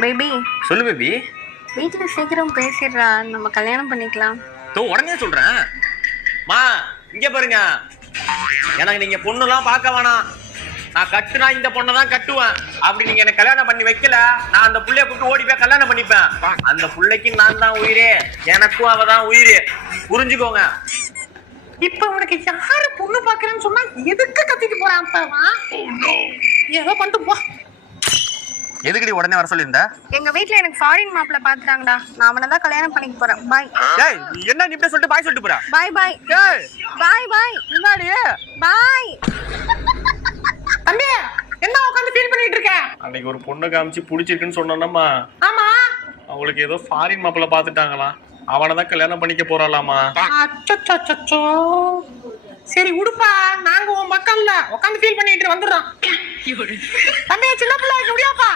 Baby சொல்லு baby. வீட்டுல சீக்கிரம் பேசிடுறா, நம்ம கல்யாணம் பண்ணிக்கலாம். உடனே சொல்றேன். மா இங்க பாருங்க, எனக்கு நீங்க பொண்ணுலாம் பார்க்க வேணாம். நான் கட்டுனா இந்த பொண்ணை தான் கட்டுவேன். அப்படி நீங்க எனக்கு கல்யாணம் பண்ணி வைக்கல, நான் அந்த புள்ளைய கூப்பிட்டு ஓடி போய் கல்யாணம் பண்ணிப்பேன். அந்த புள்ளைக்கு நான் தான் உயிரே, எனக்கும் அவ தான் உயிரே. புரிஞ்சுக்கோங்க. இப்ப உனக்கு யாரு பொண்ணு பாக்குறேன்னு சொன்னா எதுக்கு கத்திட்டு போறான்? ஏதோ பண்ணிட்டு போ. எதுக்கடி உடனே வர சொல்லியிருந்த? எங்க வீட்ல எனக்கு ஃபாரின் மாப்பிள்ள பாத்துட்டாங்கடா, நான் அவனை தான் கல்யாணம் பண்ணிக்க போறேன். பாய். ஏய் என்ன நீ இப்படி சொல்லிட்டு பாய் சொல்லிட்டு போற? பாய் பாய். ஏய் பாய் பாய். என்னடி? பாய். தம்பி என்ன உட்காந்து ஃபீல் பண்ணிட்டு இருக்க? அன்னைக்கு ஒரு பொண்ணை காமிச்சு பிடிச்சிருக்குன்னு சொன்னோம்மா. ஆமா. அவளுக்கு ஏதோ ஃபாரின் மாப்பிள்ள பாத்துட்டாங்களாம், அவனை தான் கல்யாணம் பண்ணிக்க போறாளாமா. அச்சோ. சரி உடுப்பா, நாங்க உன் மக்கள்ல உட்காந்து ஃபீல் பண்ணிட்டு வந்துடுறோம். தம்பி சின்ன பிள்ளை முடியாப்பா.